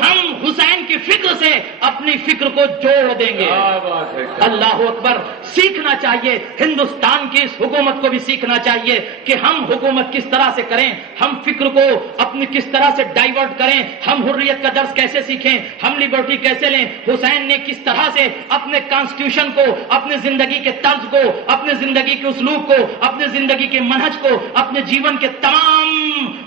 ہم حسین کی فکر سے اپنی فکر کو جوڑ دیں گے. اللہ اکبر. سیکھنا چاہیے, ہندوستان کی اس حکومت کو بھی سیکھنا چاہیے کہ ہم حکومت کس طرح سے کریں, ہم فکر کو اپنی کس طرح سے ڈائیورٹ کریں, ہم حریت کا درس کیسے سیکھیں, ہم لبرٹی کیسے لیں. حسین نے کس طرح سے اپنے کانسٹیٹیوشن کو, اپنے زندگی کے طرز کو, اپنے زندگی کے اسلوب کو, اپنے زندگی کے منہج کو, اپنے جیون کے تمام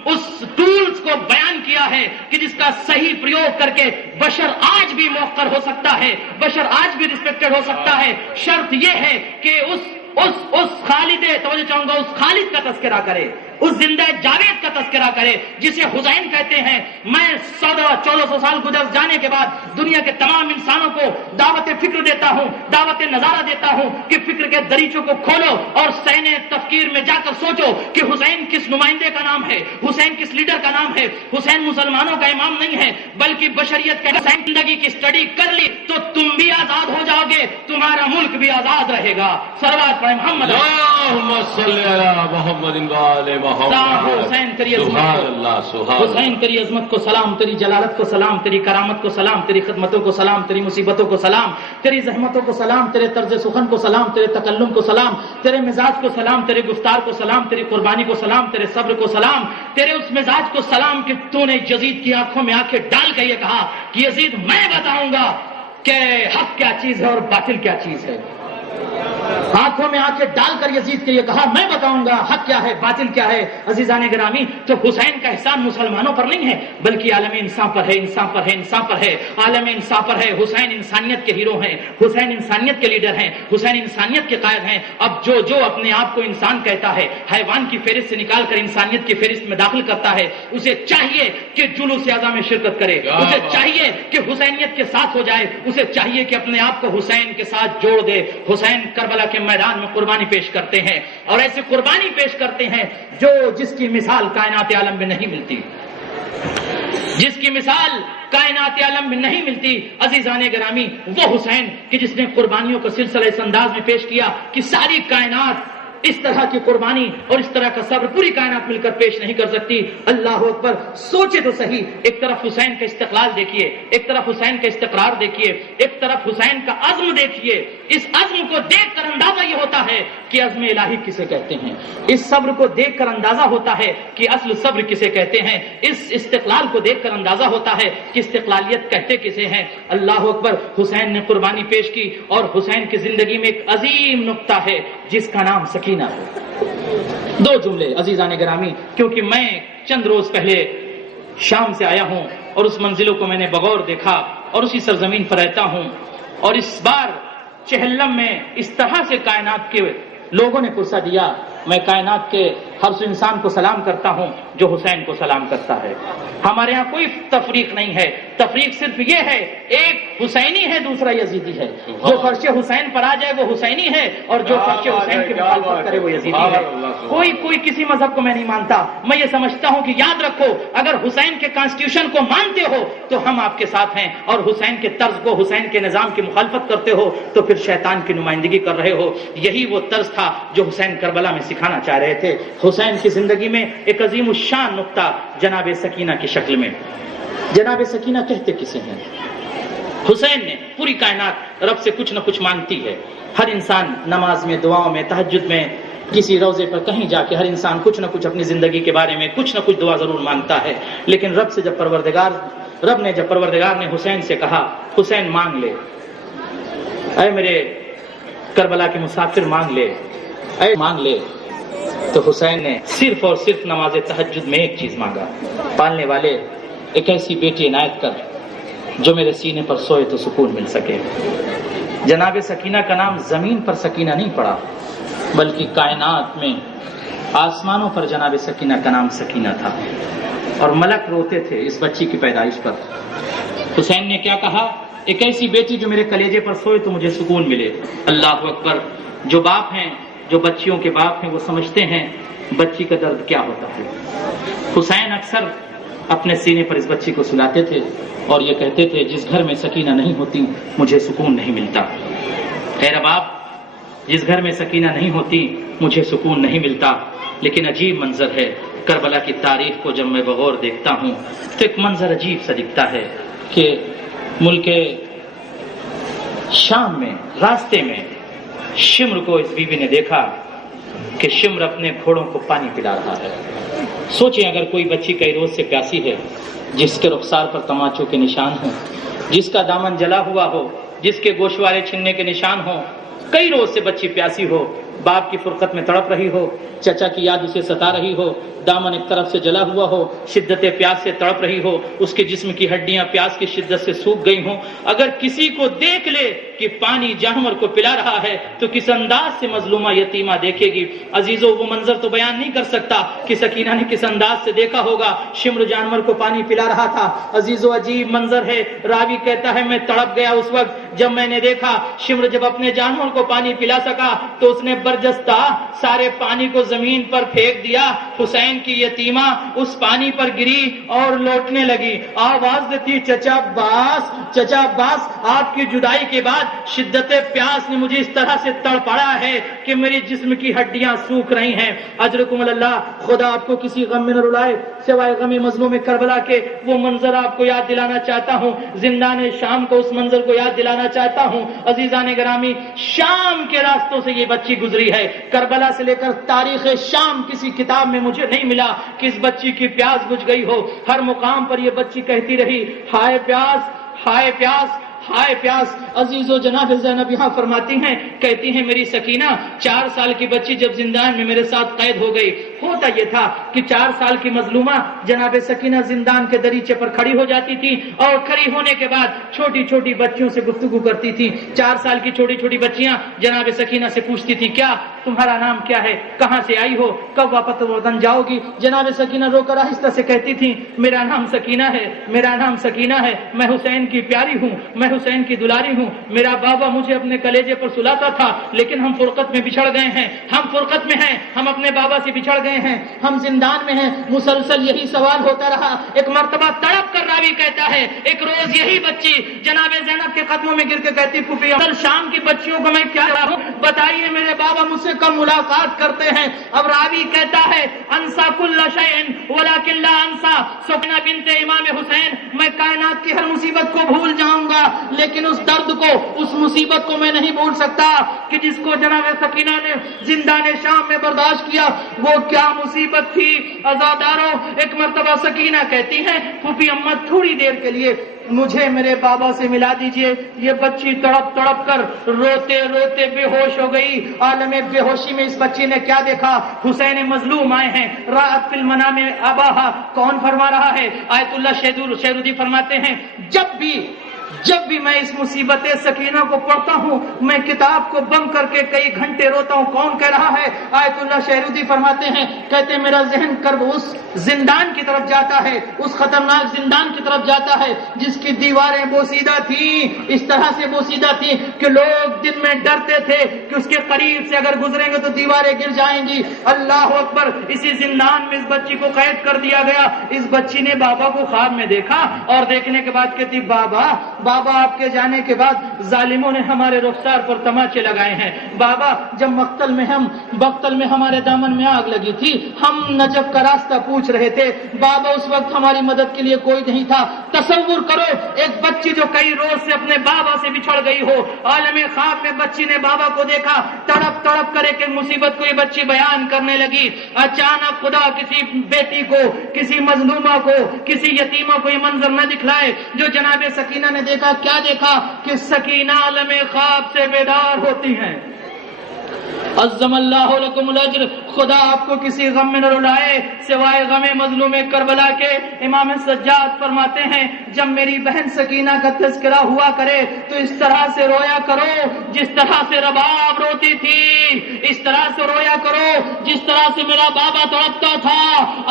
اس ٹولز کو بیان کیا ہے کہ جس کا صحیح پریوگ کر کے بشر آج بھی موقر ہو سکتا ہے, بشر آج بھی ریسپیکٹڈ ہو سکتا ہے. شرط یہ ہے کہ اس خالد, توجہ چاہوں گا, اس خالد کا تذکرہ کرے, اس زندہ جاوید کا تذکرہ کرے جسے حسین کہتے ہیں. میں 1400 سال گزر جانے کے بعد دنیا کے تمام انسانوں کو دعوت فکر دیتا ہوں, دعوت نظارہ دیتا ہوں کہ فکر کے دریچوں کو کھولو اور صحن تفکیر میں جا کر سوچو کہ حسین کس نمائندے کا نام ہے, حسین کس لیڈر کا نام ہے. حسین مسلمانوں کا امام نہیں ہے بلکہ بشریت کا. حسین زندگی کی اسٹڈی کر لی تو تم بھی آزاد ہو جاؤ گے, تمہارا ملک بھی آزاد رہے گا. صلوات پڑھیں محمد. اللهم صل على محمد وعلى محمد. حسین تیری عظمت, حسین تیری عظمت کو سلام, تیری جلالت کو سلام, تیری کرامت کو سلام, تیری خدمتوں کو سلام, تیری مصیبتوں کو سلام, تیری زحمتوں کو سلام, تیرے طرز سخن کو سلام, تیرے تکلم کو سلام, تیرے مزاج کو سلام, تیرے گفتار کو سلام, تیری قربانی کو سلام, تیرے صبر کو سلام, تیرے اس مزاج کو سلام کہ تو نے یزید کی آنکھوں میں آنکھیں ڈال کے یہ کہا کہ یزید میں بتاؤں گا کہ حق کیا چیز ہے اور باطل کیا چیز ہے. آنکھوں میں آنکھیں ڈال کر یزید کے یہ کہا میں بتاؤں گا حق کیا ہے باطل کیا ہے. عزیزان گرامی, تو حسین کا احسان مسلمانوں پر نہیں ہے بلکہ عالم انسان پر ہے, انسان پر ہے, انسان پر ہے, عالم انسان پر ہے. حسین انسانیت کے ہیرو ہیں, حسین انسانیت کے لیڈر ہیں, حسین انسانیت کے قائد ہیں. اب جو اپنے آپ کو انسان کہتا ہے, حیوان کی فہرست سے نکال کر انسانیت کی فہرست میں داخل کرتا ہے, اسے چاہیے کہ جلوس اعضا میں شرکت کرے, اسے چاہیے کہ حسینیت کے ساتھ ہو جائے, اسے چاہیے کہ اپنے آپ کو حسین کے ساتھ جوڑ دے. حسین کربلا کے میدان میں قربانی پیش کرتے ہیں اور ایسے قربانی پیش کرتے ہیں جس کی مثال کائنات عالم میں نہیں ملتی, جس کی مثال کائنات عالم میں نہیں ملتی. عزیزان گرامی, وہ حسین کہ جس نے قربانیوں کا سلسلہ اس انداز میں پیش کیا کہ ساری کائنات اس طرح کی قربانی اور اس طرح کا صبر پوری کائنات مل کر پیش نہیں کر سکتی. اللہ اکبر. سوچے تو صحیح, ایک طرف حسین کا استقلال دیکھیے, ایک طرف حسین کا استقرار دیکھیے, ایک طرف حسین کا عزم دیکھیے. اس عزم کو دیکھ کر اندازہ یہ ہوتا ہے کہ عزم الہی کسے کہتے ہیں, اس صبر کو دیکھ کر اندازہ ہوتا ہے کہ اصل صبر کسے کہتے ہیں, اس استقلال کو دیکھ کر اندازہ ہوتا ہے کہ استقلالیت کہتے کسے ہیں. اللہ اکبر. حسین نے قربانی پیش کی اور حسین کی زندگی میں ایک عظیم نقطہ ہے جس کا نام سکینہ ہے. 2 جملے عزیزان گرامی, کیونکہ میں چند روز پہلے شام سے آیا ہوں اور اس منزلوں کو میں نے بغور دیکھا اور اسی سرزمین پر رہتا ہوں, اور اس بار چہلم میں اس طرح سے کائنات کے لوگوں نے پرسہ دیا. میں کائنات کے ہر اس انسان کو سلام کرتا ہوں جو حسین کو سلام کرتا ہے. ہمارے ہاں کوئی تفریق نہیں ہے, تفریق صرف یہ ہے ایک حسینی ہے دوسرا یزیدی ہے. جو فرش حسین پر آ جائے وہ حسینی ہے اور جو فرش حسین کی مخالفت کرے وہ یزیدی ہے. کوئی کسی مذہب کو میں نہیں مانتا. میں یہ سمجھتا ہوں کہ یاد رکھو, اگر حسین کے کانسٹیٹیوشن کو مانتے ہو تو ہم آپ کے ساتھ ہیں, اور حسین کے طرز کو, حسین کے نظام کی مخالفت کرتے ہو تو پھر شیطان کی نمائندگی کر رہے ہو. یہی وہ طرز تھا جو حسین کربلا میں سکھانا چاہ رہے تھے. حسین کی زندگی میں ایک عظیم الشان نقطہ جناب سکینہ کی شکل میں. جناب سکینہ کہتے کسے ہیں؟ حسین نے پوری کائنات رب سے کچھ نہ کچھ مانگتی ہے. ہر انسان نماز میں, دعاؤں میں, تہجد میں, کسی روزے پر کہیں جا کے ہر انسان کچھ نہ کچھ اپنی زندگی کے بارے میں کچھ نہ کچھ دعا ضرور مانگتا ہے. لیکن رب نے جب پروردگار نے حسین سے کہا حسین مانگ لے, اے میرے کربلا کے مسافر مانگ لے, اے مانگ لے, تو حسین نے صرف اور صرف نماز تہجد میں ایک چیز مانگا, پالنے والے ایک ایسی بیٹی عنایت کر جو میرے سینے پر سوئے تو سکون مل سکے. جناب سکینہ کا نام زمین پر سکینہ نہیں پڑا بلکہ کائنات میں آسمانوں پر جناب سکینہ کا نام سکینہ تھا, اور ملک روتے تھے اس بچی کی پیدائش پر. حسین نے کیا کہا؟ ایک ایسی بیٹی جو میرے کلیجے پر سوئے تو مجھے سکون ملے. اللہ اکبر. جو باپ ہیں, جو بچیوں کے باپ ہیں, وہ سمجھتے ہیں بچی کا درد کیا ہوتا ہے. حسین اکثر اپنے سینے پر اس بچی کو سلاتے تھے اور یہ کہتے تھے جس گھر میں سکینہ نہیں ہوتی مجھے سکون نہیں ملتا. اے رباب, جس گھر میں سکینہ نہیں ہوتی مجھے سکون نہیں ملتا. لیکن عجیب منظر ہے, کربلا کی تاریخ کو جب میں بغور دیکھتا ہوں تو ایک منظر عجیب سا دکھتا ہے. کہ ملک شام میں راستے میں شمر کو اس بیوی نے دیکھا کہ شمر اپنے گھوڑوں کو پانی پلا رہا ہے۔ سوچیں اگر کوئی بچی کئی روز سے پیاسی ہے، جس کے رخسار پر تماچوں کے نشان ہوں، جس کا دامن جلا ہوا ہو، جس کے گوشوارے چھننے کے نشان ہوں، کئی روز سے بچی پیاسی ہو، باپ کی فرقت میں تڑپ رہی ہو، چچا کی یاد اسے ستا رہی ہو، دامن ایک طرف سے جلا ہوا ہو، شدت پیاس سے تڑپ رہی ہو، اس کے جسم کی ہڈیاں پیاس کی شدت سے سوکھ گئی ہوں، اگر کسی کو دیکھ لے کہ پانی جانور کو پلا رہا ہے تو کس انداز سے مظلومہ یتیمہ دیکھے گی۔ عزیزو، وہ منظر تو بیان نہیں کر سکتا کہ سکینہ نے کس انداز سے دیکھا ہوگا۔ شمر جانور کو پانی پلا رہا تھا۔ عزیزو، عجیب منظر ہے۔ راوی کہتا ہے میں تڑپ گیا اس وقت جب میں نے دیکھا شمر جب اپنے جانور کو پانی پلا سکا تو اس نے برجستہ سارے پانی کو زمین پر پھینک دیا۔ حسین کی یتیمہ اس پانی پر گری اور لوٹنے لگی، آواز دیتی چچا عباس، چچا عباس، آپ کی جدائی کے بعد شدت پیاس نے مجھے اس طرح سے تڑپاڑا ہے کہ میری جسم کی ہڈیاں سوکھ رہی ہیں۔ اجرکم اللہ، خدا آپ کو کسی غم میں نہ رلائے سوائے غم مظلوم کربلا کے۔ وہ منظر آپ کو یاد دلانا چاہتا ہوں، زندان شام کو اس منظر کو یاد دلانا چاہتا ہوں۔ عزیزان گرامی، شام کے راستوں سے یہ بچی گزری ہے، کربلا سے لے کر تاریخ شام کسی کتاب میں مجھے نہیں ملا کہ اس بچی کی پیاس بجھ گئی ہو۔ ہر مقام پر یہ بچی کہتی رہی ہائے پیاس، ہائے پیاس، ہائے پیاس۔ عزیز و جناب زینب یہاں فرماتی ہیں، کہتی ہیں میری سکینہ 4 سال کی بچی جب زندان میں میرے ساتھ قید ہو گئی، ہوتا یہ تھا کہ 4 سال کی مظلومہ جناب سکینہ زندان کے دریچے پر کھڑی ہو جاتی تھی اور کھڑی ہونے کے بعد چھوٹی چھوٹی بچیوں سے گفتگو کرتی تھی۔ 4 سال کی چھوٹی چھوٹی بچیاں جناب سکینہ سے پوچھتی تھی کیا تمہارا نام کیا ہے، کہاں سے آئی ہو، کب واپس وطن جاؤ گی۔ جناب سکینہ رو کر آہستہ سے کہتی تھی میرا نام سکینہ ہے، میرا نام سکینہ ہے، میں حسین کی پیاری ہوں، میں حسین کی دلاری ہوں، میرا بابا مجھے اپنے کلیجے پر سلاتا تھا لیکن ہم فرقت میں بچھڑ گئے ہیں، ہم فرقت میں ہیں، ہم اپنے بابا سے بچھڑ گئے ہیں، ہم زندان میں ہیں۔ مسلسل یہی سوال ہوتا رہا۔ ایک مرتبہ تڑپ کر راوی کہتا ہے ایک روز یہی بچی جناب زینب کے قدموں میں گر کے کہتی پھوپھی اصل شام کی بچیوں کو میں کیا ہوں بتائیے، میرے بابا مجھ سے کم ملاقات کرتے ہیں۔ اب راوی کہتا ہے انسا کل شیء ولکن لا انسا سکینہ بنت امام حسین، میں کائنات کی ہر مصیبت کو بھول جاؤں گا لیکن اس درد کو، اس مصیبت کو میں نہیں بھول سکتا کہ جس کو جناب سکینہ نے زندان شام میں برداشت کیا۔ وہ کیا مصیبت تھی عزادارو؟ ایک مرتبہ سکینہ کہتی ہے پھوپھی اماں تھوڑی دیر کے لیے مجھے میرے بابا سے ملا دیجئے۔ یہ بچی تڑپ تڑپ کر روتے روتے بے ہوش ہو گئی۔ عالم بے ہوشی میں اس بچی نے کیا دیکھا؟ حسین مظلوم آئے ہیں، رات فی المنام اباہا، کون فرما رہا ہے؟ آیت اللہ شیرودی فرماتے ہیں جب بھی میں اس مصیبت سکینہ کو پڑھتا ہوں میں کتاب کو بند کر کے کئی گھنٹے روتا ہوں۔ کون کہہ رہا ہے؟ آیت اللہ شیرودی فرماتے ہیں، کہتے ہیں میرا ذہن کرب اس زندان کی طرف جاتا ہے، اس خطرناک زندان کی طرف جاتا ہے جس کی دیواریں بوسیدہ تھیں، اس طرح سے بوسیدہ تھیں کہ لوگ دن میں ڈرتے تھے کہ اس کے قریب سے اگر گزریں گے تو دیواریں گر جائیں گی۔ اللہ اکبر! اسی زندان میں اس بچی کو قید کر دیا گیا۔ اس بچی نے بابا کو خواب میں دیکھا اور دیکھنے کے بعد کہتی بابا آپ کے جانے کے بعد ظالموں نے ہمارے رخسار پر تماچے لگائے ہیں۔ بابا جب مقتل میں ہمارے دامن میں آگ لگی تھی ہم نجف کا راستہ پوچھ رہے تھے، بابا اس وقت ہماری مدد کے لیے کوئی نہیں تھا۔ تصور کرو ایک بچی جو کئی روز سے اپنے بابا سے بچھڑ گئی ہو، عالم خواب میں بچی نے بابا کو دیکھا، تڑپ تڑپ کر ایک مصیبت کو یہ بچی بیان کرنے لگی۔ اچانک خدا کسی بیٹی کو، کسی مظلومہ کو، کسی یتیمہ کو یہ منظر نہ دکھلائے جو جناب سکینہ نے دیکھا۔ کیا دیکھا؟ کہ سکینہ عالم خواب سے بیدار ہوتی ہیں۔ عظم اللہ لکم الاجر، خدا آپ کو کسی غم میں نہ رلائے سوائے غم مظلوم کربلا کے۔ امام سجاد فرماتے ہیں جب میری بہن سکینہ کا تذکرہ ہوا کرے تو اس طرح سے رویا کرو جس طرح سے رباب روتی تھی، اس طرح سے رویا کرو جس طرح سے میرا بابا تڑپتا تھا۔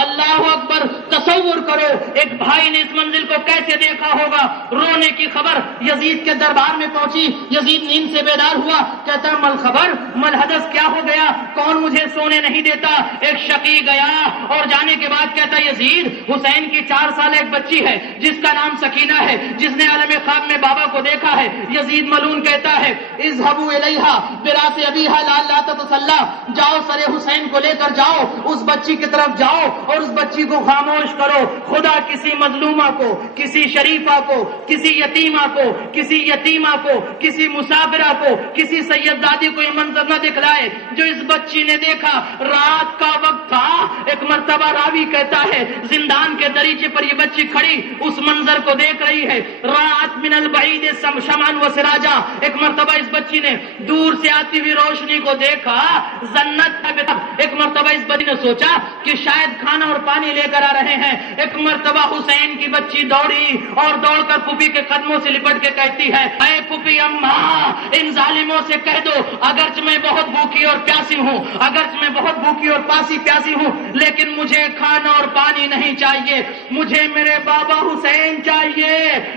اللہ اکبر! تصور کرو ایک بھائی نے اس منزل کو کیسے دیکھا ہوگا۔ رونے کی خبر یزید کے دربار میں پہنچی، یزید نیند سے بیدار ہوا، کہتا مل خبر، مل حدث، کیا ہو گیا؟ کون مجھے سونے نہیں نہیں دیتا. ایک شقی گیا اور جانے کے بعد کہتا یزید حسین کی 4 سال ایک بچی ہے جس کا نام سکینہ ہے, جس نے عالم خواب میں بابا کو دیکھا ہے. یزید ملعون کہتا ہے اذهبوا الیہا براس ابیہا لعلھا تتصلی, جاؤ سر حسین کو لے کر جاؤ, اس بچی کی طرف جاؤ اور اس بچی کو خاموش کرو. خدا کسی مظلومہ کو, کسی شریفہ کو, کسی یتیمہ کو, کسی یتیمہ کو, کسی مسافرہ کو, کسی سیدزادی کو یہ منظر نہ دکھلائے جو اس بچی نے دیکھا. رات کا وقت تھا. ایک مرتبہ راوی کہتا ہے زندان کے دریچے پر یہ بچی کھڑی اس منظر کو دیکھ رہی ہے. رات من البعید شمعا و سراجا, ایک مرتبہ اس بچی نے دور سے آتی ہوئی روشنی کو دیکھا. زنت ایک مرتبہ اس بچی نے سوچا کہ شاید کھانا اور پانی لے کر آ رہے ہیں. ایک مرتبہ حسین کی بچی دوڑی اور دوڑ کر پھوپھی کے قدموں سے لپٹ کے کہتی ہے اے پھوپھی اماں, ان ظالموں سے کہہ دو اگرچہ میں بہت بھوکی اور پیاسی ہوں, اگرچہ میں بہت بھوکی اور پیاسی ہوں, لیکن مجھے کھانا اور پانی نہیں چاہیے, مجھے میرے بابا حسین چاہیے,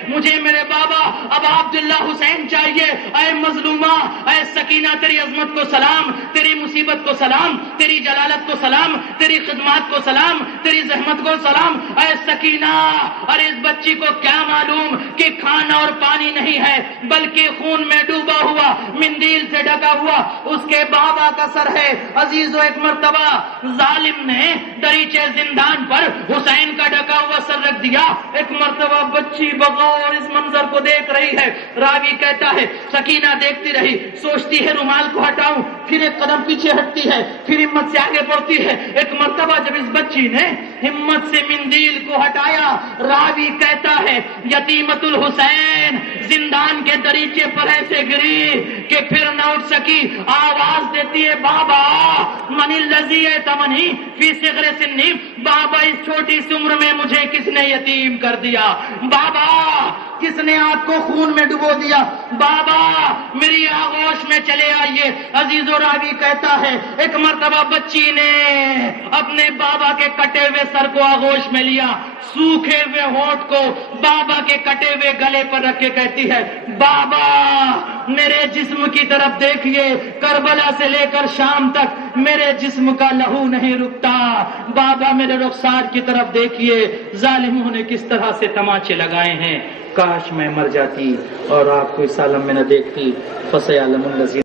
مجھے میرے بابا ابا عبداللہ حسین چاہیے. اے مظلومہ, اے سکینہ, تیری عظمت کو سلام, تیری مصیبت کو سلام, تیری جلالت کو سلام, تیری خدمات کو سلام, تیری زحمت کو سلام. اے سکینہ, اور اس بچی کو کیا معلوم کہ کھانا اور پانی نہیں ہے بلکہ خون میں ڈوبا ہوا, مندیل سے ڈھکا ہوا اس کے بابا کا سر ہے. عزیزو, ایک مرتبہ ظالم نے دریچے زندان پر حسین کا ڈھکا ہوا سر رکھ دیا. ایک مرتبہ بچی بغور اس منظر کو دیکھ رہی ہے. راوی کہتا ہے سکینہ دیکھتی رہی, سوچتی ہے رومال کو ہٹاؤں, پھر ایک قدم پیچھے ہٹتی ہے, پھر ہمت سے آگے بڑھتی ہے. ایک مرتبہ جب اس بچی نے ہمت سے مندیل کو ہٹایا, راوی کہتا ہے یتیمت الحسین زندان کے دریچے پر ایسے گری کہ پھر نہ اٹھ سکی. آواز دیتی ہے بابا من الذی ایتمنی فی صغر سنی, بابا اس چھوٹی سی عمر میں مجھے کس نے یتیم کر دیا, بابا کس نے آپ کو خون میں ڈبو دیا, بابا میری آغوش میں چلے آئیے. عزیز و راوی کہتا ہے ایک مرتبہ بچی نے اپنے بابا کے کٹے ہوئے سر کو آغوش میں لیا, سوکھے ہوئے ہونٹ کو بابا کے کٹے ہوئے گلے پر رکھ کے کہتی ہے بابا میرے جسم کی طرف دیکھیے, کربلا سے لے کر شام تک میرے جسم کا لہو نہیں رکتا. بابا میرے رخسار کی طرف دیکھیے, ظالموں نے کس طرح سے تماچے لگائے ہیں. کاش میں مر جاتی اور آپ کو اس عالم میں نہ دیکھتی. فسیعلم الذین